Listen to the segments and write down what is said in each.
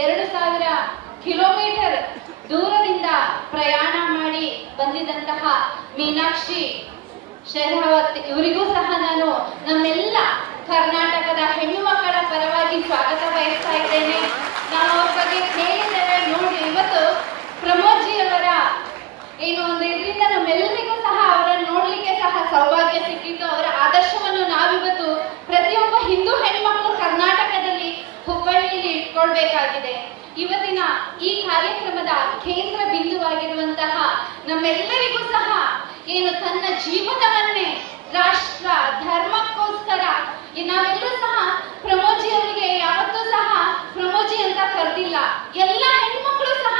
2000 kilometre ದೂರದಿಂದ ಪ್ರಯಾಣ ಮಾಡಿ ಬಂದಿದ್ದಂತಹ ಮೀನಾಕ್ಷಿ ಶೇರಾವತ್ ಇವರಿಗೂ ಸಹ ನಾನು ನಮ್ಮೆಲ್ಲ ಕರ್ನಾಟಕದ ಹೆಣ್ಣು ಮಕ್ಕಳ ಪರವಾಗಿ ಸ್ವಾಗತ ಬಯಸ್ತಾ ಇದ್ದೇನೆ. ನಾವು ಅವ್ರ ಬಗ್ಗೆ ಕೇಳಿದ್ದೇವೆ ನೋಡಿ. ಇವತ್ತು ಪ್ರಮೋದ್ಜಿ ಅವರ ಏನು ಒಂದು ಇದರಿಂದ ನಮ್ಮೆಲ್ಲರಿಗೂ ಸಹ ಅವರನ್ನು ನೋಡ್ಲಿಕ್ಕೆ ಸಹ ಸೌಭಾಗ್ಯ ಸಿಕ್ಕಿತ್ತು. ಅವರ ಆದರ್ಶವನ್ನು ನಾವಿವತ್ತು ಪ್ರತಿಯೊಬ್ಬ ಹಿಂದೂ ಹೆಣ್ಮಕ್ಳು ಕರ್ನಾಟಕದಲ್ಲಿ ಹುಬ್ಬಳ್ಳಿಯಲ್ಲಿ ಇಟ್ಕೊಳ್ಬೇಕಾಗಿದೆ. ಇವತ್ತಿನ ಈ ಕಾರ್ಯಕ್ರಮದ ಕೇಂದ್ರ ಬಿಂದುವಾಗಿರುವಂತಹ ನಮ್ಮೆಲ್ಲರಿಗೂ ಸಹ ಏನು ತನ್ನ ಜೀವನವನ್ನೇ ರಾಷ್ಟ್ರ ಧರ್ಮಕ್ಕೋಸ್ಕರ ನಾವೆಲ್ಲರೂ ಸಹ ಪ್ರಮೋದ್ಜಿ ಅವರಿಗೆ ಯಾವತ್ತೂ ಸಹ ಪ್ರಮೋದ್ಜಿ ಅಂತ ಕರೆದಿಲ್ಲ. ಎಲ್ಲ ಹೆಣ್ಮಕ್ಳು ಸಹ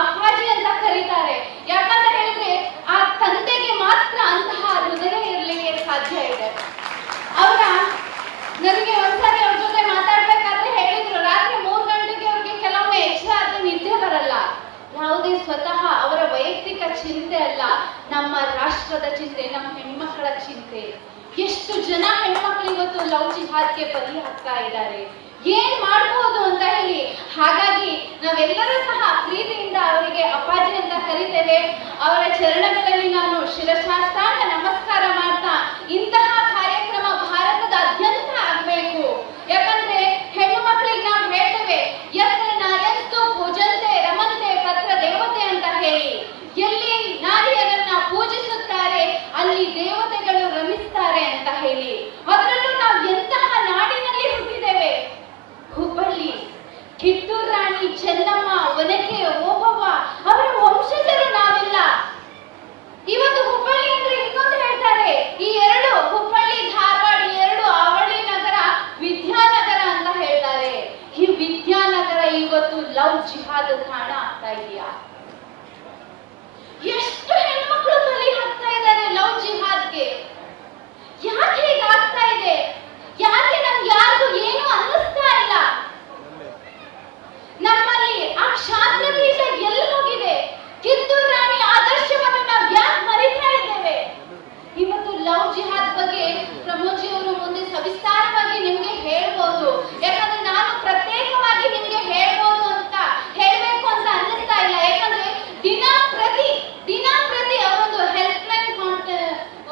ಅಪ್ಪಾಜಿ ಅಂತ ಕರೀತಾರೆ. ಯಾಕಂತ ಹೇಳಿದ್ರೆ ಆ ತಂದೆಗೆ ಮಾತ್ರ ಅಂತಹ ಹೃದಯ ಇರಲಿಕ್ಕೆ ಸಾಧ್ಯ ಇದೆ. ಅವರ ನನಗೆ ಒಂದ್ಸಾರಿ ಅವ್ರ ಜೊತೆ ಮಾತಾಡ್ಬೇಕಾದ್ರೆ ಹೇಳಿದ್ರು, ರಾತ್ರಿ 3 ಗಂಟೆಗೆ ಅವ್ರಿಗೆ ಕೆಲವೊಮ್ಮೆ ಎಚ್ಚರ ಆದ್ರೆ ನಿದ್ದೆ ಬರಲ್ಲ. ಯಾವುದೇ ಸ್ವತಃ ಅವರ ವೈಯಕ್ತಿಕ ಚಿಂತೆ ಅಲ್ಲ, ನಮ್ಮ ರಾಷ್ಟ್ರದ ಚಿಂತೆ, ನಮ್ಮ ಹೆಣ್ಮಕ್ಕಳ ಚಿಂತೆ. ಎಷ್ಟು ಜನ ಹೆಣ್ಮಕ್ಳು ಇವತ್ತು ಲವ್ ಜಿಹಾದ್ಗೆ ಬಲಿ ಆಗ್ತಾ ಇದ್ದಾರೆ, ಏನ್ ಮಾಡಬಹುದು ಅಂತ ಹೇಳಿ. ಹಾಗಾಗಿ ನಾವೆಲ್ಲರೂ ಸಹ ಪ್ರೀತಿಯಿಂದ ಅವರಿಗೆ ಅಪ್ಪಾಜಿ ಅಂತ ಕರೀತೇವೆ. ಅವರ ಚರಣಗಳಲ್ಲಿ ನಾನು ಶಿರಸಾಷ್ಟಾಂಗ ನಮಸ್ಕಾರ ಮಾಡ್ತಾ, ಇಂತಹ ಕಾರ್ಯಕ್ರಮ ಭಾರತದಾದ್ಯಂತ ಆಗ್ಬೇಕು. ಯಾಕಂದ್ರೆ ಹೆಣ್ಣು ಮಕ್ಕಳಿಗೆ ನಾವು ಹೇಳ್ತೇವೆ, ಯತ್ರ ನಾರ್ಯಸ್ತು ಪೂಜಂತೆ ರಮಂತೆ ಪತ್ರ ದೇವತೆ ಅಂತ ಹೇಳಿ. ಎಲ್ಲಿ ನಾರಿಯರನ್ನ ಪೂಜಿಸುತ್ತಾರೆ ಅಲ್ಲಿ ದೇವತೆಗಳು ರಮಿಸ್ತಾರೆ ಅಂತ ಹೇಳಿ. ಅದರಲ್ಲೂ ನಾವು ಎಂತಹ ನಾಡಿನಲ್ಲಿ ಹುಟ್ಟಿದ್ದೇವೆ, ಹುಬ್ಬಳ್ಳಿ. ಕಿತ್ತೂರು ರಾಣಿ ಚೆನ್ನಮ್ಮ, ಒನಕೆ ಓಬವ್ವ ಅವರ ವಂಶಜರು ನಾವೆಲ್ಲ. ಇವತ್ತು ಹುಬ್ಬಳ್ಳಿ ಅಂದ್ರೆ ಇನ್ನೊಂದು ಹೇಳ್ತಾರೆ, ಈ ಎರಡು ಹುಬ್ಬಳ್ಳಿ ಧಾರವಾಡ ಎರಡು ಅವಳಿ ನಗರ ವಿದ್ಯಾನಗರ ಅಂತ ಹೇಳ್ತಾರೆ. ಈ ವಿದ್ಯಾನಗರ ಇವತ್ತು ಲವ್ ಜಿಹಾದ್ ತಾಣ ಆಗ್ತಾ ಇದೆಯಾ? ಎಷ್ಟು ಹೆಣ್ಮಕ್ಳು ಬಲಿ ಆಗ್ತಾ ಇದ್ದಾರೆ ಲವ್ ಜಿಹಾದ್ಗೆ. ಯಾಕೆ ಹೀಗಾಗ್ತಾ ಇದೆ? ಯಾಕೆ ನಮ್ಗೆ ಯಾರಿಗೂ ಏನು ಅನ್ನಿಸ್ತಾ ಇಲ್ಲ? ನಮ್ಮಲ್ಲಿ ಆ ಕ್ಷಾತ್ರದೀಶ ಎಲ್ಲಿ ಹೋಗಿದೆ? ಕಿತ್ತೂರು ರಾಣಿ ಆದರ್ಶವನ್ನು ನಾವು ಯಾಕೆ ಮರಿತಾ ಇದ್ದೇವೆ? ಇವತ್ತು ಲವ್ ಜಿಹಾದ್ ಬಗ್ಗೆ ಪ್ರಮೋದ್ಜಿ ಅವರು ಮುಂದೆ ಸವಿಸ್ತಾರವಾಗಿ ನಿಮ್ಗೆ ಹೇಳ್ಬೋದು. ಯಾಕಂದ್ರೆ ನಾನು ಪ್ರತ್ಯೇಕವಾಗಿ ನಿಮ್ಗೆ ಹೇಳ್ಬೋದು ಅಂತ ಹೇಳ್ಬೇಕು ಅಂತ ಅನ್ನಿಸ್ತಾ ಇಲ್ಲ. ಯಾಕಂದ್ರೆ ದಿನ ಪ್ರತಿ ಅವರೊಂದು ಹೆಲ್ಪ್ ಲೈನ್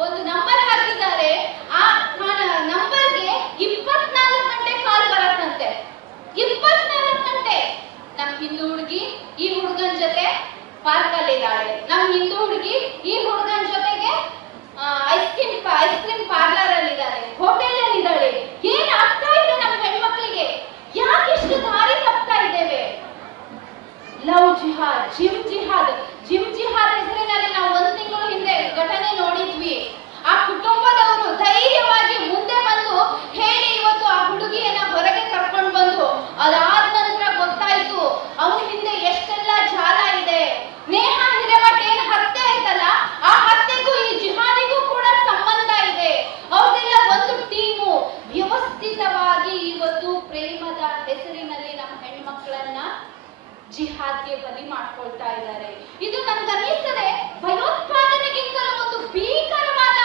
ಒಂದು ನಂಬರ್ ಹಾಕಿದ್ದಾರೆ. ಆ ನಂಬರ್ಗೆ 24 ಗಂಟೆ ಕಾಲ್ ಬರತ್ತಂತೆ. 24 ಗಂಟೆ. ನಮ್ ಹಿಂದೂ ಹುಡುಗಿ ಈ ಹುಡುಗನ ಜೊತೆ ಪಾರ್ಕ್ ಅಲ್ಲಿ ಇದ್ದಾಳೆ, ನಮ್ ಹಿಂದೂ ಹುಡುಗಿ ಈ ಹುಡುಗನ ಜೊತೆಗೆ ಐಸ್ ಕ್ರೀಮ್ ಪಾರ್ಲರ್ ಅಲ್ಲಿ ಇದ್ದಾರೆ, ಹೋಟೆಲ್ ಅಲ್ಲಿ ಇದ್ದಾಳೆ. ಏನ್ ಆಗ್ತಾ ಇದೆ ನಮ್ಮ ಹೆಣ್ಮಕ್ಳಿಗೆ? ಯಾಕೆ ಇಷ್ಟು ದಾರಿ ತಪ್ತಾ ಇದ್ದೇವೆ? ಲವ್ ಜಿಹಾದ್, ಜಿಮ್ ಜಿಹಾದ್ ಹೆಸರಿನಲ್ಲಿ ನಾವು 1 ತಿಂಗಳ ಹಿಂದೆ ಘಟನೆ ನೋಡಿದ್ವಿ. ಆ ಕುಟುಂಬದವರು ಧೈರ್ಯವಾಗಿ ಮುಂದೆ ಬಂದು ಹೇಳಿ ಇವತ್ತು ಆ ಹುಡುಗಿಯನ್ನ ಹೊರಗೆ ಕರ್ಕೊಂಡು ಬಂದು, ಅದಾದ ನಂತರ ಗೊತ್ತಾಯ್ತು ಅವನ ಹಿಂದೆ ಎಷ್ಟೆಲ್ಲ ಜಾಲ ಇದೆ. ನೇಹ ಹಿರೇಮಠ್ ಏನ್ ಹತ್ಯೆ ಆಯ್ತಲ್ಲ, ಆ ಹತ್ಯೆಗೂ ಈ ಜಿಹಾದಿಗೂ ಕೂಡ ಸಂಬಂಧ ಇದೆ. ಅವ್ರದೆಲ್ಲ ಒಂದು ಟೀಮು ವ್ಯವಸ್ಥಿತವಾಗಿ ಇವತ್ತು ಪ್ರೇಮದ ಹೆಸರಿನಲ್ಲಿ ನಮ್ಮ ಹೆಣ್ಮಕ್ಳನ್ನ ಜಿಹಾದ್ಗೆ ಬಲಿ ಮಾಡ್ಕೊಳ್ತಾ ಇದ್ದಾರೆ. ಇದು ನನ್ಗನ್ನಿಸ್ತದೆ ಭಯೋತ್ಪಾದನೆಗಿಂತಲೂ ಒಂದು ಭೀಕರವಾದ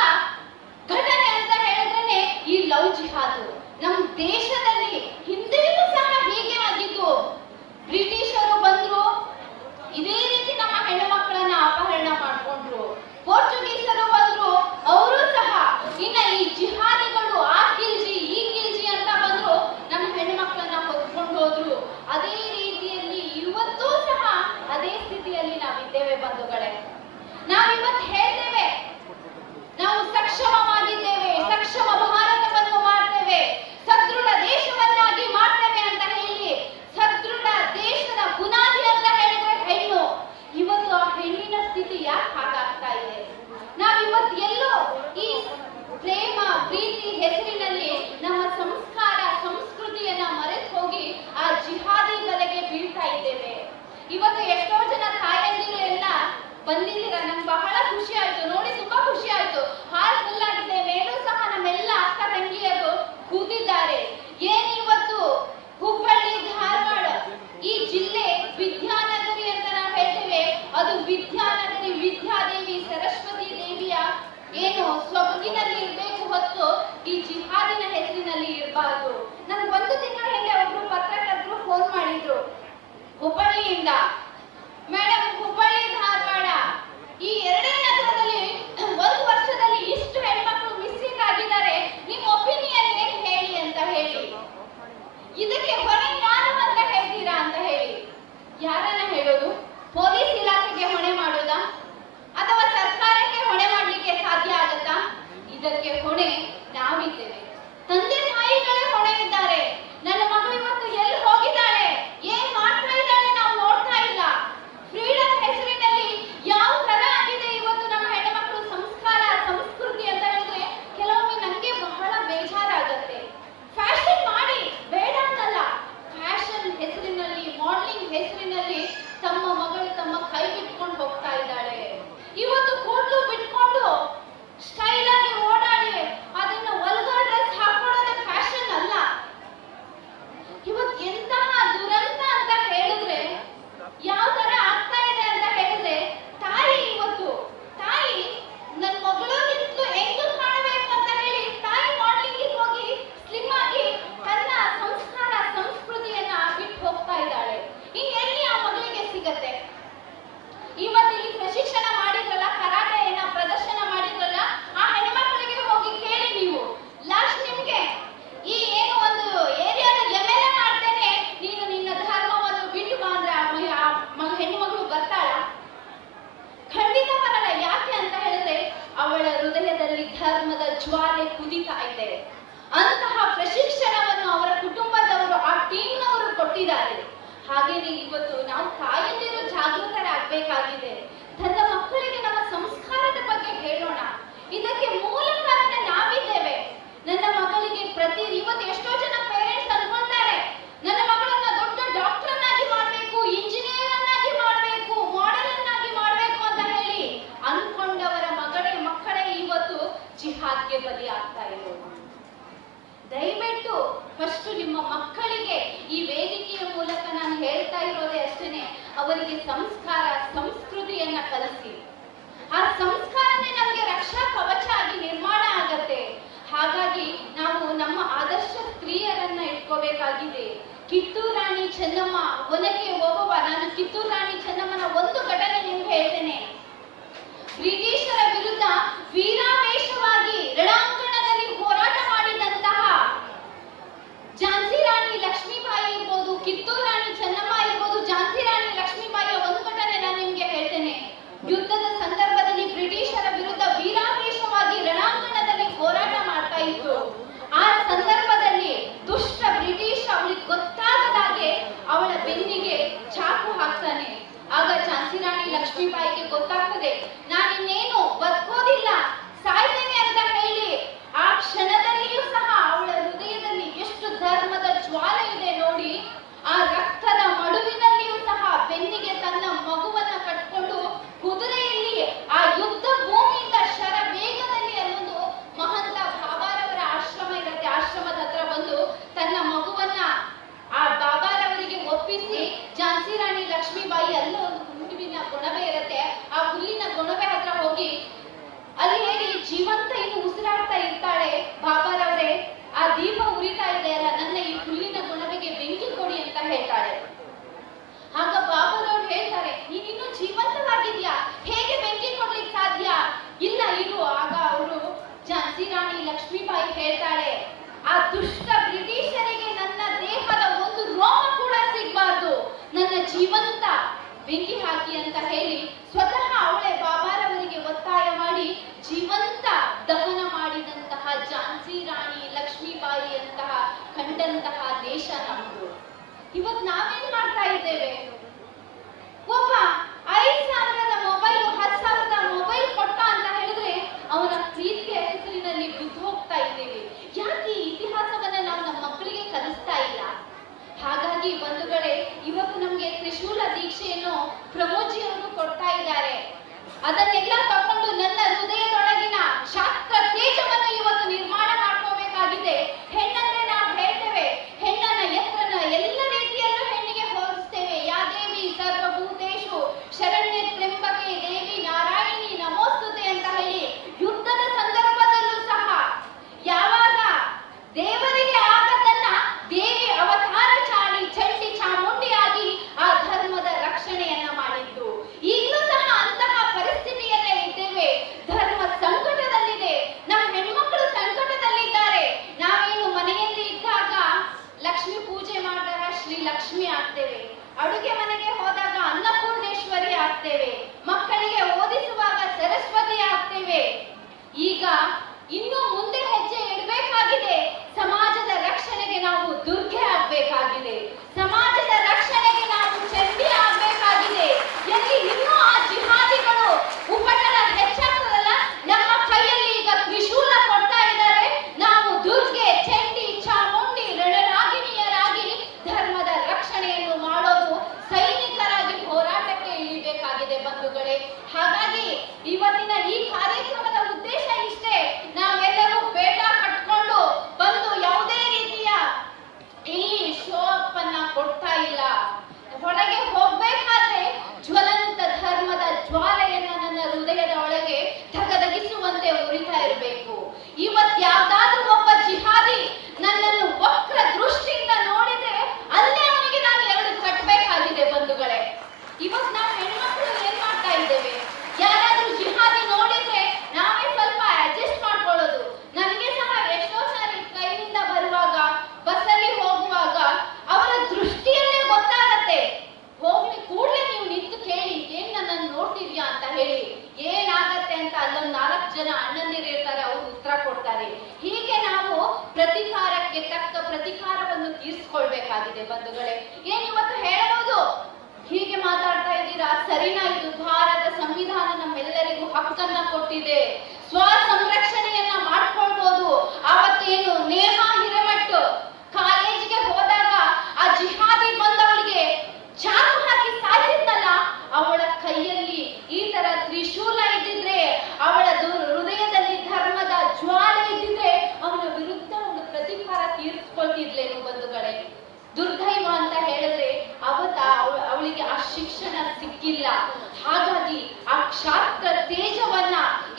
ಘಟನೆ ಅಂತ ಹೇಳಿದ್ರೆ ಈ ಲವ್ ಜಿಹಾದ್. ನಮ್ಮ ದೇಶದಲ್ಲಿ ಹಿಂದೆಯೂ ಸಹ ಹೀಗೆ ಆಗಿದ್ದು. ಬ್ರಿಟಿಷರು ಬಂದ್ರು, ಇದೇ ರೀತಿ ನಮ್ಮ ಹೆಣ್ಣು ಮಕ್ಕಳನ್ನ ಅಪಹರಣ ಮಾಡ್ಕೊಂಡ್ರು. ಪೋರ್ಚುಗೀಸರು ಬಂದ್ರು, ಅವರು ಸಹ ಇನ್ನ ಈ ಜಿಹಾದಿಗಳು ಆ ಕಿಲ್ಜಿ ಈ ಕಿಲ್ಜಿ ಅಂತ ಬಂದ್ರು, ನಮ್ಮ ಹೆಣ್ಣು ಮಕ್ಕಳನ್ನ ಹೊತ್ಕೊಂಡು ಹೋದ್ರು. ಅದೇ ರೀತಿಯಲ್ಲಿ ಇವತ್ತೂ ಸಹ ಅದೇ ಸ್ಥಿತಿಯಲ್ಲಿ ನಾವಿದ್ದೇವೆ ಬಂಧುಗಳೇ. ನಾವಿವತ್ತು ಹೇಳ್ತೇವೆ ನಾವು ಸಕ್ಷಮವಾಗಿದ್ದೇವೆ, ಸಕ್ಷಮ ಭಾರತವನ್ನು ಮಾಡ್ತೇವೆ, ಸದೃಢ ದೇಶ ಇದ್ದಾರೆ. ಹಾಗೇನೆ ಇವತ್ತು ನಾವು ತಾಯಂದಿರು ಜಾಗೃತರಾಗಬೇಕಾಗಿದೆ. ತನ್ನ ಮಕ್ಕಳಿಗೆ ನಮ್ಮ ಸಂಸ್ಕಾರದ ಬಗ್ಗೆ ಹೇಳೋಣ. ಇದಕ್ಕೆ ಮೂಲ ಕಾರಣ ನಾವಿದ್ದೇವೆ. ನನ್ನ ಮಗಳಿಗೆ ಇವತ್ತು ಎಷ್ಟೋ ಜನ ಪೇರೆಂಟ್ಸ್ ಅನ್ಕೊಳ್ತಾರೆ, ನನ್ನ ಮಗಳನ್ನ ದೊಡ್ಡ ಡಾಕ್ಟರ್ ಅನ್ನಾಗಿ ಮಾಡ್ಬೇಕು, ಇಂಜಿನಿಯರ್ ಅನ್ನಾಗಿ ಮಾಡ್ಬೇಕು, ಮಾಡೆಲ್ ಅನ್ನಾಗಿ ಮಾಡ್ಬೇಕು ಅಂತ ಹೇಳಿ ಅನ್ಕೊಂಡವರ ಮಕ್ಕಳೇ ಇವತ್ತು ಜಿಹಾದ್ಗೆ ಬಲಿ ಆಗ್ತಾ ಇರೋದು. ದಯವಿಟ್ಟು ಫಸ್ಟ್ ನಿಮ್ಮ ಮಕ್ಕಳಿಗೆ ಈ ವೇದಿಕೆಯ ಮೂಲಕ ನಾನು ಹೇಳ್ತಾ ಇರೋದೇ ಅಷ್ಟೇನೆ, ಅವರಿಗೆ ಸಂಸ್ಕಾರ ಸಂಸ್ಕೃತಿಯನ್ನ ಕಲಿಸಿ. ಆ ಸಂಸ್ಕಾರನೇ ನಮಗೆ ರಕ್ಷಾ ಕವಚ ಆಗಿ ನಿರ್ಮಾಣ ಆಗತ್ತೆ. ಹಾಗಾಗಿ ನಾವು ನಮ್ಮ ಆದರ್ಶ ಸ್ತ್ರೀಯರನ್ನ ಇಟ್ಕೋಬೇಕಾಗಿದೆ. ಕಿತ್ತೂರು ರಾಣಿ ಚೆನ್ನಮ್ಮ ಒನಕೆ ಓಬವ್ವ, ನಾನು ಕಿತ್ತೂರು ರಾಣಿ ಚೆನ್ನಮ್ಮನ ಒಂದು ಘಟನೆ ನಿಮ್ಗೆ ಹೇಳ್ತೇನೆ. ಬ್ರಿಟಿಷರ ವಿರುದ್ಧ ವೀರಾವೇಶವಾಗಿ ರಣಾಂಗಣದಲ್ಲಿ ಹೋರಾಟ ಮಾಡಿದಂತಹ ಝಾನ್ಸಿ ರಾಣಿ ಲಕ್ಷ್ಮೀಬಾಯಿ ಇರ್ಬೋದು, ಕಿತ್ತೂರು ರಾಣಿ ಚೆನ್ನಮ್ಮ ಇರ್ಬೋದು, ಝಾನ್ಸಿ ರಾಣಿ ಲಕ್ಷ್ಮೀಬಾಯಿಯ ಒಂದು ಘಟನೆ ನಾನು ನಿಮ್ಗೆ ಹೇಳ್ತೇನೆ. ಯುದ್ಧದ ಸಂದರ್ಭದಲ್ಲಿ ಬ್ರಿಟಿಷರ ವಿರುದ್ಧ ವೀರಾವೇಶವಾಗಿ ರಣಾಂಗಣದಲ್ಲಿ ಹೋರಾಟ ಮಾಡ್ತಾ ಇತ್ತು. ಆ ಸಂದರ್ಭದಲ್ಲಿ ದುಷ್ಟ ಬ್ರಿಟಿಷ್ ಅವಳಿಗೆ ಗೊತ್ತಾಗದಾಗೆ ಅವಳ ಬೆನ್ನಿಗೆ ಚಾಕು ಹಾಕ್ತಾನೆ. ಆಗ ಝಾನ್ಸಿ ರಾಣಿ ಲಕ್ಷ್ಮೀಬಾಯಿಗೆ ಗೊತ್ತಾಗ್ತದೆ, ನಾನಿನ್ನೇನು ಬದುಕೋದಿಲ್ಲ, ಸಾಯ್ತೇನೆ ಅಂತ ಹೇಳಿ. ಆ ಕ್ಷಣದಲ್ಲಿಯೂ ಸಹ ಅವಳ ಹೃದಯದಲ್ಲಿ ಎಷ್ಟು ಧರ್ಮದ ಜ್ವಾಲೆ ಇದೆ ನೋಡಿ. ಆ ರಕ್ತದ ಮಡುವಿನಲ್ಲಿಯೂ ಸಹ ಬೆನ್ನಿಗೆ ತನ್ನ ಮಗುವನ್ನ ಕಟ್ಕೊಂಡು ಕುದುರೆಯಲ್ಲಿ ಆ ಯುದ್ಧ ಭೂಮಿಯಿಂದ ಶರ ವೇಗದಲ್ಲಿ ಅಲ್ಲೊಂದು ಮಹಂತ ಬಾಬಾರವರ ಆಶ್ರಮ ಇರುತ್ತೆ, ಆಶ್ರಮದ ಹತ್ರ ಬಂದು ತನ್ನ ಮಗುವನ್ನ ಆ ಬಾಬಾರವರಿಗೆ ಒಪ್ಪಿಸಿ ಝಾನ್ಸಿ ರಾಣಿ ಲಕ್ಷ್ಮೀಬಾಯಿ ಅಲ್ಲೂ ಒಂದು ಹುಲ್ಲಿನ ಗೊಣಬೆ ಇರುತ್ತೆ, ಆ ಹುಲ್ಲಿನ ಗೊಣಬೆ ಹತ್ರ ಹೋಗಿ ಅಲ್ಲಿ ಹೇಳಿ ಜೀವಂತ ಇನ್ನು ಉಸಿರಾಡ್ತಾ ಇರ್ತಾಳೆ, ಬಾಬಾರವರೇ ಆ ದೀಪ ಉರಿತಾ ಇದೆ ಅಲ್ಲ, ನನ್ನ ಈ ಹುಲ್ಲಿನ ಗೊಣಬೆಗೆ ಬೆಂಕಿ ಕೊಡಿ ಅಂತ ಹೇಳ್ತಾಳೆ. ಆಗ ಬಾಬಾರವ್ರು ಹೇಳ್ತಾರೆ, ನೀನಿನ್ನು ಜೀವಂತವಾಗಿದ್ಯಾ, ಹೇಗೆ ಬೆಂಕಿ ಕೊಡ್ಲಿಕ್ಕೆ ಸಾಧ್ಯ? ಇಲ್ಲ ಇರು. ಆಗ ಅವರು ಝಾನ್ಸಿ ರಾಣಿ ಲಕ್ಷ್ಮೀಬಾಯಿ ಹೇಳ್ತಾಳೆ, ಆ ದುಷ್ಟ ಬ್ರಿಟಿಷರಿಗೆ ನನ್ನ ದೇಹದ ಒಂದು ರೋಮ ಕೂಡ ಸಿಗ್ಬಾರ್ದು, ನನ್ನ ಜೀವಂತ ಬೆಂಕಿ ಹಾಕಿ ಅಂತ ಹೇಳಿ ಸ್ವತಃ ಅವಳೇ ಬಾಬಾರವರಿಗೆ ಒತ್ತಾಯ ಮಾಡಿ ಜೀವಂತ ದಹನ ಮಾಡಿದಂತಹ ಝಾನ್ಸಿ ರಾಣಿ ಲಕ್ಷ್ಮೀಬಾಯಿಯಂತಹ ಕಂಡಂತಹ ದೇಶ ನಮ್ದು. ಇವತ್ತು ನಾವೇನ್ ಮಾಡ್ತಾ ಇದ್ದೇವೆ? ಒಬ್ಬ 5,000ದ ಮೊಬೈಲ್ 10,000ದ ಮೊಬೈಲ್ ಕೊಟ್ಟ ಅಂತ ಹೇಳಿದ್ರೆ ಅವನ ಪ್ರೀತಿಯ ಹೆಸರಿನಲ್ಲಿ ಬಿದ್ದು ಹೋಗ್ತಾ ಇದ್ದೇವೆ. ಯಾಕೆ ಈ ಇತಿಹಾಸವನ್ನ ನಾವು ನಮ್ಮ ಮಕ್ಕಳಿಗೆ ಕಲಿಸ್ತಾ ಇಲ್ಲ? ಹಾಗಾಗಿ ಬಂಧುಗಳೇ, ಇವತ್ತು ನಮ್ಗೆ ತ್ರಿಶೂಲ ದೀಕ್ಷೆಯನ್ನು ಪ್ರಮೋಜಿ ಅವರು ಕೊಡ್ತಾ ಇದ್ದಾರೆ. ಅದನ್ನೆಲ್ಲ ತಗೊಂಡು ನನ್ನ ಹೃದಯದೊಳಗಿನ ಶಾಸ್ತ್ರ ತೇಜವನ್ನು ಇವತ್ತು ನಿರ್ಮಾಣ ಮಾಡ್ಕೋಬೇಕಾಗಿದೆ. ಹೆಣ್ಣಂದ್ರೆ ನಾವು ಹೇಳ್ತೇವೆ, ಹೆಣ್ಣನ್ನ ಎತ್ತರನ ಎಲ್ಲ ರೀತಿಯಲ್ಲೂ ಹೆಣ್ಣಿಗೆ ಹೋಲಿಸ್ತೇವೆ. ಯಾ ದೇವಿ ಸರ್ವಭೂತೇಶು ಶರಣ್ಯ ತ್ರ್ಯಂಬಕೆ ದೇವಿ ನಾರಾಯಣಿ ನಮೋಸ್ತುತೆ ಅಂತ ಹೇಳಿ ಯುದ್ಧದ ಸಂದರ್ಭದಲ್ಲೂ ಸಹ ಯಾವಾಗ ದೇವರಿಗೆ ಆಗದನ್ನ ದೇವಿ ಅವತಾರ ಚಾಡಿ ಚಂಡಿ ಚಾಮುಂಡಿಯಾಗಿ ಆ ಧರ್ಮದ ರಕ್ಷಣೆಯನ್ನ ಮಾಡಿದ್ದು. ಈಗಲೂ ಸಹ ಅಂತಹ ಪರಿಸ್ಥಿತಿಯಲ್ಲೇ ಇದ್ದೇವೆ. ಧರ್ಮ ಸಂಕಟದಲ್ಲಿದೆ, ನಮ್ಮ ಹೆಣ್ಮಕ್ಳು ಸಂಕಟದಲ್ಲಿದ್ದಾರೆ. ನಾವೇನು ಮನೆಯಲ್ಲಿ ಇದ್ದಾಗ ಲಕ್ಷ್ಮಿ ಪೂಜೆ ಮಾಡಿದಾಗ ಶ್ರೀ ಲಕ್ಷ್ಮಿ ಆಗ್ತೇವೆ, ಅಡುಗೆ ಮನೆಗೆ ಹೋದಾಗ ಅನ್ನಪೂರ್ಣೇಶ್ವರಿ ಆಗ್ತೇವೆ, ಮಕ್ಕಳಿಗೆ ಓದಿಸುವಾಗ ಸರಸ್ವತಿ ಆಗ್ತೇವೆ. ಈಗ ಇನ್ನು ಮುಂದೆ ಹೆಜ್ಜೆ ಇಡಬೇಕಾಗಿದೆ. ಸಮಾಜದ ರಕ್ಷಣೆಗೆ ನಾವು ದುರ್ಗೆ ಆಗ್ಬೇಕಾಗಿದೆ, ಸಮಾಜದ ರಕ್ಷಣೆಗೆ ನಾವು ಚಂಡಿ ಆಗ್ಬೇಕಾಗಿದೆ. ಎಲ್ಲಿ ಇನ್ನೂ ಆ ಜಿಹಾದಿಗಳು ಉಪಟಳ ಹೆಚ್ಚಾಗ್ತದಲ್ಲ, ನಮ್ಮ ಕೈಯಲ್ಲಿ ಈಗ ತ್ರಿಶೂಲ ಕೊಡ್ತಾ ಇದ್ದಾರೆ. ನಾವು ದುರ್ಗೆ, ಚಂಡಿ, ಚಾಮುಂಡಿ, ರಣರಾಗಿಣಿಯರಾಗಿ ಧರ್ಮದ ರಕ್ಷಣೆಯನ್ನು ಮಾಡೋದು, ಸೈನಿಕರಾಗಿ ಹೋರಾಟಕ್ಕೆ ಇಳಿಬೇಕಾಗಿದೆ ಬಂಧುಗಳೇ. ಹಾಗಾಗಿ ಇವತ್ತಿನ ಈ ಕಾರ್ಯಕ್ರಮದ ಉದ್ದೇಶ ಇಷ್ಟೇ. ಶಿಕ್ಷಣ ಸಿಕ್ಕಿಲ್ಲ. ಹಾಗಾಗಿ ಆ ಕ್ಷಾತ್ರ ತೇಜವನ್ನ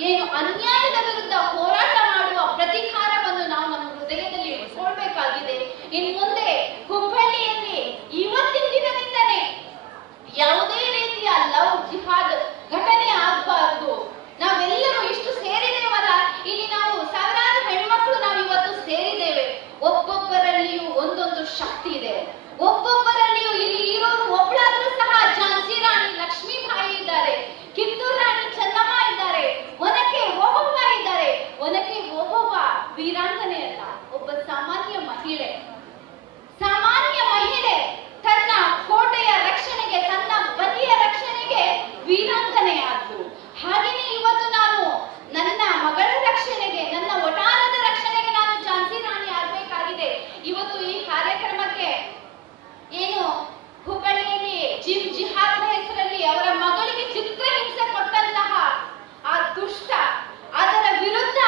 ಏನು ಅನ್ಯಾಯದ ವಿರುದ್ಧ ಹೋರಾಟ ಮಾಡುವ ಪ್ರತಿಕಾರವನ್ನು ನಾವು ನಮ್ಮ ಹೃದಯದಲ್ಲಿ ಇಟ್ಕೊಳ್ಬೇಕಾಗಿದೆ. ಇನ್ ಮುಂದೆ ಹುಬ್ಬಳ್ಳಿಯಲ್ಲಿ ಇವತ್ತಿನ ದಿನದಿಂದಲೇ ಯಾವುದೇ ರೀತಿಯ ಲವ್ ಜಿಹಾದ್ ಘಟನೆ ಆಗಬಾರದು. ನಾವೆಲ್ಲರೂ ಇಷ್ಟು ಸೇರಿದೇವಲ್ಲ, ಇಲ್ಲಿ ನಾವು ಸಾವಿರಾರು ಹೆಣ್ಮಕ್ಳು ನಾವು ಇವತ್ತು ಸೇರಿದ್ದೇವೆ. ಒಬ್ಬೊಬ್ಬರಲ್ಲಿಯೂ ಒಂದೊಂದು ಶಕ್ತಿ ಇದೆ. ಒಬ್ಬೊಬ್ಬರಲ್ಲಿಯೂ ಇಲ್ಲಿ ಇರೋರು ಒಬ್ಬಳಾದ್ರೂ ಸಹ ಝಾನ್ಸಿ ರಾಣಿ ಲಕ್ಷ್ಮೀಬಾಯಿ ಇದ್ದಾರೆ, ಕಿತ್ತೂರು ರಾಣಿ ಚೆನ್ನಮ್ಮ ಇದ್ದಾರೆ, ಒನಕೆ ಓಬವ್ವ ಇದ್ದಾರೆ. ಒನಕೆ ಓಬವ್ವ ವೀರಾಂಗನೆ ಅಲ್ಲ, ಒಬ್ಬ ಸಾಮಾನ್ಯ ಮಹಿಳೆ. ಸಾಮಾನ್ಯ ಮಹಿಳೆ ತನ್ನ ಕೋಟೆಯ ರಕ್ಷಣೆಗೆ, ತನ್ನ ಪತಿಯ ರಕ್ಷಣೆಗೆ ವೀರಾಂಗನೆ ಆದ್ಲು. ಹಾಗೆಯೇ ಇವತ್ತು ನಾನು ನನ್ನ ಮಗಳ ರಕ್ಷಣೆಗೆ, ನನ್ನ ಒಟಾರದ ರಕ್ಷಣೆಗೆ ನಾನು ಝಾನ್ಸಿ ರಾಣಿ ಆಗ್ಬೇಕಾಗಿದೆ. ಇವತ್ತು ಈ ಕಾರ್ಯಕ್ರಮಕ್ಕೆ ಏನು ಹುಬ್ಬಳ್ಳಿಯಲ್ಲಿ ಜಿಹಾದ್ನ ಹೆಸರಲ್ಲಿ ಅವರ ಮಗಳಿಗೆ ಚಿತ್ರಹಿಂಸೆ ಕೊಟ್ಟಂತಹ ಆ ದುಷ್ಟ, ಅದರ ವಿರುದ್ಧ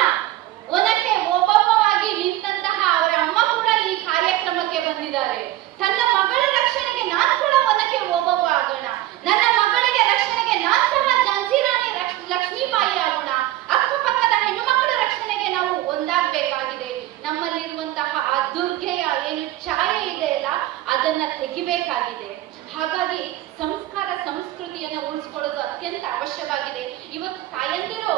ಒನಕೆ ಓಬವ್ವವಾಗಿ ನಿಂತಹ ಅವರ ಅಮ್ಮ ಕೂಡ ಈ ಕಾರ್ಯಕ್ರಮಕ್ಕೆ ಬಂದಿದ್ದಾರೆ. ತನ್ನ ಮಗಳ ರಕ್ಷಣೆಗೆ ನಾನು ಕೂಡ ಒನಕೆ ಓಬವ್ವ ಆಗೋಣ, ನನ್ನ ಮಗಳಿಗೆ ರಕ್ಷಣೆಗೆ ನಾನು ಸಹ ಝಾನ್ಸಿ ರಾಣಿ ಲಕ್ಷ್ಮೀಬಾಯಿ ಆಗೋಣ. ಅಕ್ಕಪಕ್ಕದ ಹೆಣ್ಣು ಮಕ್ಕಳ ರಕ್ಷಣೆಗೆ ನಾವು ಒಂದಾಗಬೇಕಾಗಿದೆ. ನಮ್ಮಲ್ಲಿರುವಂತಹ ಆ ದುರ್ಗೆಯ ಏನು ಛಾಯೆ ಇದೆಯಲ್ಲ ಅದನ್ನ ತೆಗಿಬೇಕಾಗಿದೆ. ಹಾಗಾಗಿ ಸಂಸ್ಕಾರ ಸಂಸ್ಕೃತಿಯನ್ನ ಉಳಿಸ್ಕೊಳ್ಳೋದು ಅತ್ಯಂತ ಅವಶ್ಯವಾಗಿದೆ. ಇವತ್ತು ತಾಯಂದಿರು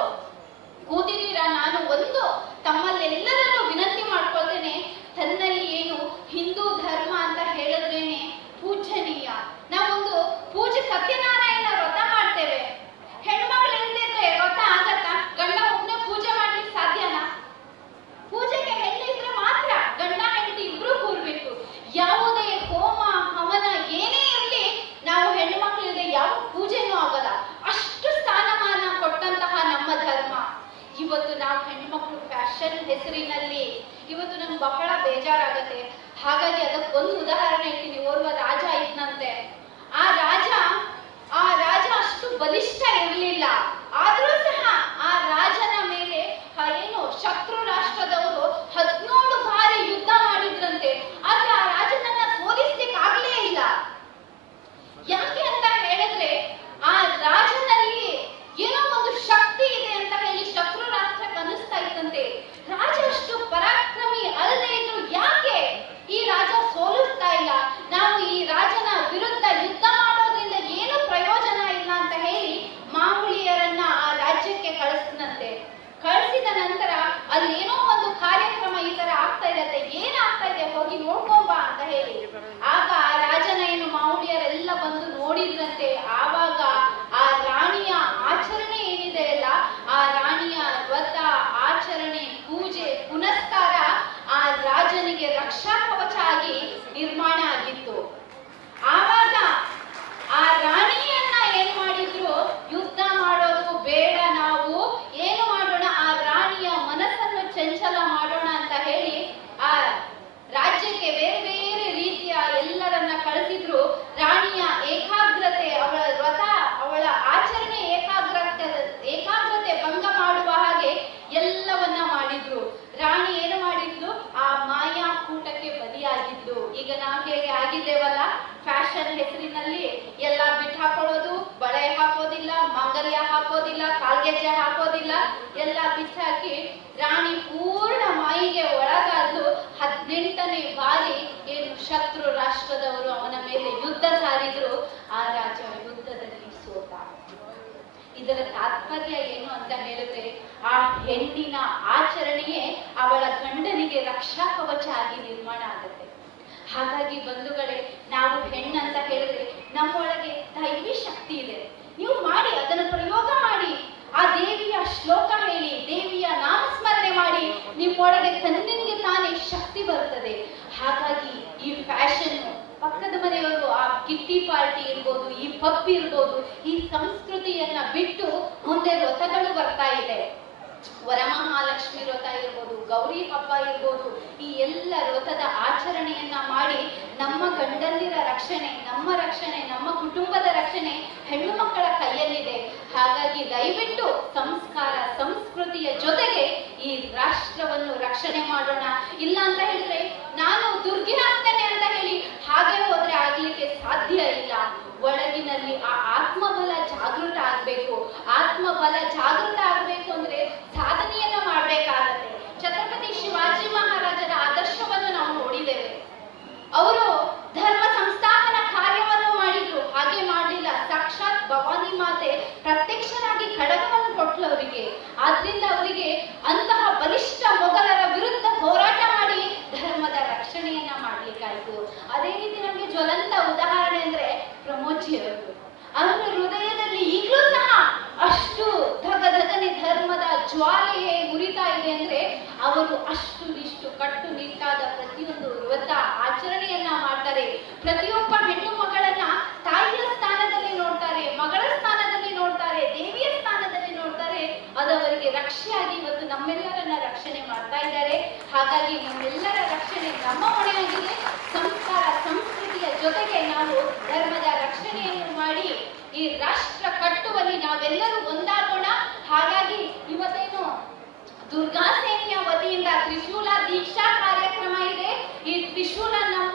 ಕೂತಿದ್ದೀರಾ, ನಾನು ಒಂದು ತಮ್ಮಲ್ಲೆಲ್ಲರಲ್ಲೂ ವಿನಂತಿ ಮಾಡ್ಕೊಳ್ತೇನೆ. ತನ್ನಲ್ಲಿ ಏನು ಹಿಂದೂ ಧರ್ಮ ಅಂತ ಹೇಳಿದ್ರೇನೆ ಪೂಜನೀಯ. ನಾವೊಂದು ಪೂಜೆ ಸತ್ಯನಾರಾಯಣ ವ್ರತ ಮಾಡ್ತೇವೆ. ಹೆಣ್ಮಕ್ಳು ಇಲ್ದಿದ್ರೆ ವ್ರತ ಆಗತ್ತಾ? ಗಂಡ ಒಬ್ಬನೇ ಪೂಜೆ ಮಾಡ್ಲಿಕ್ಕೆ ಸಾಧ್ಯನಾ? ಪೂಜೆಗೆ ಹೆಣ್ಣಿದ್ರೆ ಮಾತ್ರ ಗಂಡ ಹೆಂಡತಿ ಇಬ್ರು ಕೂರ್ಬೇಕು. ಯಾವುದೇ ಹೋಮ ಹವನ ಏನೇ ಇರಲಿ, ನಾವು ಹೆಣ್ಮಕ್ಳು ಇಲ್ಲದೆ ಯಾವ ಪೂಜೆನೂ ಆಗಲ್ಲ. ಅಷ್ಟು ಸ್ಥಾನಮಾನ ಕೊಟ್ಟಂತಹ ನಮ್ಮ ಧರ್ಮ. ಇವತ್ತು ನಾವು ಹೆಣ್ಮಕ್ಳು ಫ್ಯಾಷನ್ ಹೆಸರಿನಲ್ಲಿ ಇವತ್ತು ನಮ್ಗೆ ಬಹಳ ಬೇಜಾರಾಗತ್ತೆ. ಹಾಗಾಗಿ ಅದಕ್ಕೊಂದು ಉದಾಹರಣೆ ಇರ್ತೀನಿ. ಓರ್ವ ರಾಜ ಇದ್ನಂತೆ. ಆ ರಾಜ ಅಷ್ಟು ಬಲಿಷ್ಠ ಇರಲಿಲ್ಲ. ಆದ್ರೂ ಸಹ ಆ ರಾಜನ ಮೇಲೆ ಏನು ಶತ್ರು ರಾಷ್ಟ್ರದವರು 17 ಬಾರಿ ಯುದ್ಧ ಮಾಡಿದ್ರಂತೆ. ಆದ್ರೆ ಆ ರಾಜನನ್ನ ಸೋಲಿಸ್ಲಿಕ್ಕೆ ಆಗ್ಲೇ ಇಲ್ಲ. ಯಾಕೆ ಅಂತ ಹೇಳಿದ್ರೆ ಆ ರಾಜನಲ್ಲಿ ಏನೋ ಒಂದು ಶಕ್ತಿ ಇದೆ ಅಂತ ಹೇಳಿ ಶತ್ರು ರಾಷ್ಟ್ರಕ್ಕೆ ಅನಿಸ್ತಾ ಇತ್ತಂತೆ. ರಾಜ ಅಷ್ಟು ಪರಾಕ್ರಮಿ ಅಲ್ಲದೆ ಇದ್ರು ಯಾಕೆ ಈ ರಾಜ ಸೋಲಿಸ್ತಾ ಇಲ್ಲ? ನಾವು ಈ ರಾಜನ ವಿರುದ್ಧ ಯುದ್ಧ ಮಾಡೋದ್ರಿಂದ ಏನು ಪ್ರಯೋಜನ ಇಲ್ಲ ಅಂತ ಹೇಳಿ ಮಾಂಗುಳಿಯರನ್ನ ಆ ರಾಜ್ಯಕ್ಕೆ ಕಳಿಸಿದಂತೆ. ಕಳಿಸಿದ ನಂತರ ಅಲ್ಲಿ ಏನೋ ಒಂದು ಕಾರ್ಯಕ್ರಮ ಈ ತರ ಆಗ್ತಾ ಇರತ್ತೆ. ಏನಾಗ್ತಾ ಇದೆ ಹೋಗಿ ನೋಡ್ಕೊಂಬಾ ಅಂತ ಹೇಳಿ ಆಗ ಆ ರಾಜನ ಏನು ಮಾಂಗುಳಿಯರೆಲ್ಲ ಬಂದು ನೋಡಿದ್ರಂತೆ. ಆವಾಗ ಆ ರಾಣಿಯ ಆಚರಣೆ ಏನಿದೆ ಅಲ್ಲ, ಆ ರಾಣಿಯ ವ್ರತ ಆಚರಣೆ, ಪೂಜೆ, ಪುನಸ್ಕಾರ ಆ ರಾಜನಿಗೆ ರಕ್ಷಾ ಕವಚ ಆಗಿ ನಿರ್ಮಾಣ ಆಗಿತ್ತು. ಆವಾಗ ಆ ರಾಣಿಯನ್ನ ಏನ್ ಮಾಡಿದ್ರು, ಯುದ್ಧ ಮಾಡೋದು ಬೇಡ, ನಾವು ಏನು ಮಾಡೋಣ, ಆ ರಾಣಿಯ ಮನಸ್ಸನ್ನು ಚಂಚಲ ಮಾಡೋಣ ಅಂತ ಹೇಳಿ ಆ ರಾಜ್ಯಕ್ಕೆ ಬೇರೆ ಬೇರೆ ರೀತಿಯ ಎಲ್ಲರನ್ನ ಕಳಿಸಿದ್ರು. ರಾಣಿಯ ಏಕಾಗ್ರತೆ, ಅವಳ ವ್ರತ, ಅವಳ ಆಚರಣೆ ಏಕಾಗ್ರತೆ ಭಂಗ ಮಾಡುವ ಹಾಗೆ ಎಲ್ಲವನ್ನ ಮಾಡಿದ್ರು. ರಾಣಿ ಏನು ಮಾಡಿದ್ಲು, ಆ ಮಾಯಾ ಕೂಟಕ್ಕೆ ಬಲಿಯಾಗಿದ್ಲು. ಈಗ ನಾವು ಹೇಗೆ ಆಗಿದ್ದೇವಲ್ಲ, ಫ್ಯಾಷನ್ ಹೆಸರಿನಲ್ಲಿ ಎಲ್ಲ ಬಿಟ್ಟು ಹಾಕೊಳ್ಳೋದು, ಬಳೆ ಹಾಕೋದಿಲ್ಲ, ಮಾಂಗಲ್ಯ ಹಾಕೋದಿಲ್ಲ, ಕಾಲ್ಗೆಜ್ಜೆ ಹಾಕೋದಿಲ್ಲ, ಎಲ್ಲ ಬಿಚ್ಚಾಕಿ ರಾಣಿ ಪೂರ್ಣ ಮಾಯಿಗೆ ಒಳಗಾದ್ಲು. 18ನೇ ಬಾರಿ ಏನು ಶತ್ರು ರಾಷ್ಟ್ರದವರು ಅವನ ಮೇಲೆ ಯುದ್ಧ ಸಾರಿದ್ರು. ಆ ರಾಜ ಯುದ್ಧದಲ್ಲಿ ಸೋತ. ಇದರ ತಾತ್ಪರ್ಯ ಏನು ಅಂತ ಹೇಳಿದ್ರೆ, ಆ ಹೆಣ್ಣಿನ ಆಚರಣೆಯೇ ಅವಳ ಗಂಡನಿಗೆ ರಕ್ಷಾ ಕವಚ ಆಗಿ ನಿರ್ಮಾಣ ಆಗುತ್ತೆ. ಹಾಗಾಗಿ ಬಂಧುಗಳೇ, ನಾವು ಹೆಣ್ಣಂತ ಹೇಳಿದ್ರೆ ನಮ್ಮೊಳಗೆ ದೈವಿ ಶಕ್ತಿ ಇದೆ. ನೀವು ಮಾಡಿ, ಅದನ್ನು ಪ್ರಯೋಗ ಮಾಡಿ. ಆ ದೇವಿಯ ಶ್ಲೋಕ ಹೇಳಿ, ದೇವಿಯ ನಾಮಸ್ಮರಣೆ ಮಾಡಿ, ನಿಮ್ಮೊಳಗೆ ತನ್ನಿಂಗೆ ತಾನೇ ಶಕ್ತಿ ಬರ್ತದೆ. ಹಾಗಾಗಿ ಈ ಫ್ಯಾಷನ್, ಪಕ್ಕದ ಮನೆಯವರು ಆ ಕಿಟ್ಟಿ ಪಾರ್ಟಿ ಇರ್ಬೋದು, ಈ ಪಬ್ ಇರ್ಬೋದು, ಈ ಸಂಸ್ಕೃತಿಯನ್ನ ಬಿಟ್ಟು ಮುಂದೆ ವ್ರತಗಳು ಬರ್ತಾ ಇದೆ. ವರಮಹಾಲಕ್ಷ್ಮಿ ವ್ರತ ಇರ್ಬೋದು, ಗೌರಿ ಹಬ್ಬ ಇರ್ಬೋದು, ಈ ಎಲ್ಲ ವ್ರತದ ಆಚರಣೆಯನ್ನ ಮಾಡಿ ನಮ್ಮ ಗಂಡಂದಿರ ರಕ್ಷಣೆ, ನಮ್ಮ ಕುಟುಂಬದ ರಕ್ಷಣೆ ಹೆಣ್ಣು ಮಕ್ಕಳ ಕೈಯಲ್ಲಿದೆ. ಹಾಗಾಗಿ ದಯವಿಟ್ಟು ಸಂಸ್ಕಾರ ಸಂಸ್ಕೃತಿಯ ಜೊತೆಗೆ ಈ ರಾಷ್ಟ್ರವನ್ನು ರಕ್ಷಣೆ ಮಾಡೋಣ. ಇಲ್ಲ ಅಂತ ಹೇಳಿದ್ರೆ ನಾನು ದುರ್ಗೆ ಆಗ್ತೇನೆ ಅಂತ ಹೇಳಿ ಹಾಗೆ ಹೋದ್ರೆ ಆಗ್ಲಿಕ್ಕೆ ಸಾಧ್ಯ ಇಲ್ಲ. ಒಳಗಿನ ಆದ್ರಿಂದ ಅವರಿಗೆ ಅಂತಹ ಬಲಿಷ್ಠ ಮೊಘಲರ ವಿರುದ್ಧ ಹೋರಾಟ ಮಾಡಿ ಧರ್ಮದ ರಕ್ಷಣೆಯನ್ನ ಮಾಡ್ಲಿಕ್ಕಾಯ್ತು. ಅದೇ ರೀತಿ ನಮಗೆ ಜ್ವಲಂತ ಉದಾಹರಣೆ ಅಂದ್ರೆ ಪ್ರಮೋದ್ಜಿ ಅವರು. ಅವರ ಹೃದಯದಲ್ಲಿ ಈಗಲೂ ಸಹ ಅಷ್ಟು ಧಗಧಗನೆ ಧರ್ಮದ ಜ್ವಾಲೆಯೇ ಉರಿತಾ ಇದೆ ಅಂದ್ರೆ ಅವರು ಅಷ್ಟು ನಿಷ್ಠು ಕಟ್ಟುನಿಟ್ಟಾದ ಪ್ರತಿಯೊಂದು ವ್ರತ ಆಚರಣೆಯನ್ನ ಮಾಡ್ತಾರೆ. ಪ್ರತಿಯೊಬ್ಬ ಹೆಣ್ಣು ಮಗಳನ್ನ ತಾಯಿಯ ಸ್ಥಾನದಲ್ಲಿ ನೋಡ್ತಾರೆ, ಮಗಳ ಸ್ಥಾನದಲ್ಲಿ ನೋಡ್ತಾರೆ, ದೇವಿಯ ಸ್ಥಾನದಲ್ಲಿ ನೋಡ್ತಾರೆ. ಅದು ಅವರಿಗೆ ರಕ್ಷೆಯಾಗಿ ಇವತ್ತು ನಮ್ಮೆಲ್ಲರನ್ನ ರಕ್ಷಣೆ ಮಾಡ್ತಾ ಇದ್ದಾರೆ. ಹಾಗಾಗಿ ನಮ್ಮೆಲ್ಲರ ರಕ್ಷಣೆ ನಮ್ಮ ಹೊಣೆಯಾಗಿದೆ. ಸಂಸ್ಕಾರ ಸಂಸ್ಕೃತಿಯ ಜೊತೆಗೆ ನಾವು ಧರ್ಮದ ರಕ್ಷಣೆಯನ್ನು ಮಾಡಿ ಈ ರಾಷ್ಟ್ರ ಕಟ್ಟುವಲ್ಲಿ ನಾವೆಲ್ಲರೂ ಒಂದಾಗೋಣ. ಹಾಗಾಗಿ ಇವತ್ತೇನು ದುರ್ಗಾ ಸೇನೆಯ ವತಿಯಿಂದ ತ್ರಿಶೂಲ ದೀಕ್ಷಾ ಕಾರ್ಯಕ್ರಮ ಇದೆ. ಈ ತ್ರಿಶೂಲ ನಮ್ಮ